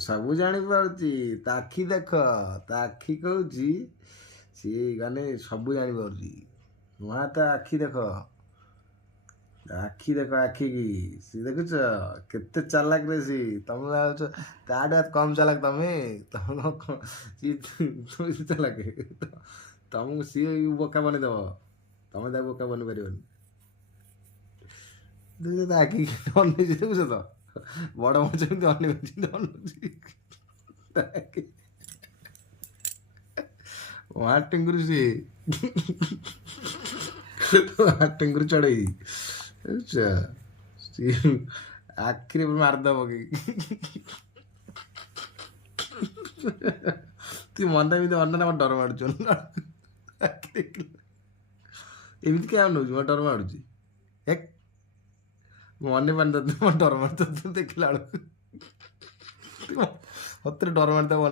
ସବୁ ଜାଣିପାରୁଛି। ତା ଆଖି ଦେଖ, ତା ଆଖି କହୁଛି ସିଏ ମାନେ ସବୁ ଜାଣିପାରୁଛି। ନୂଆ ତା ଆଖି ଦେଖ, ଆଖି ଦେଖ ଆଖିକି, ସିଏ ଦେଖୁଛ କେତେ ଚାଲାକ ରେ ସିଏ। ତମେ ଭାବୁଛ ତାଠୁ କମ ଚାଲାକ ତମେ? ତମ ସିଏ ଚାଲାକ, ତମକୁ ସିଏ ବୋକା ବନେଇଦବ, ତମେ ତାକୁ ବୋକା ବନେଇ ପାରିବନି। ଦେଖୁଛ ତା ଆଖି ଅନେଇଛି, ଦେଖୁଛ ତ ବଡ଼ ମାଛ ଏମିତି ଅନେଇଛି, ଅନଉଛି ତା ଆଖି। ଟିଙ୍ଗୁରି ସିଏ ଟିଙ୍ଗୁରି ଚଢ଼େଇ, ବୁଝୁଛ ସିଏ ଆଖିରେ ମାରିଦବ କି। ତୁ ମନେ ଏମିତି ଅନା ମତେ ଡର ମାଡୁଛୁ, ଏମିତି କିଏ ଅନଉଛି ମତେ ଡର ମାଡୁଛି। ଏକ ମନେ ପାନି ତତେ ମତେ ଡର ମାଡୁଛି ଦେଖିଲା ବେଳକୁ, ସତରେ ଡର ମାରିଦବ।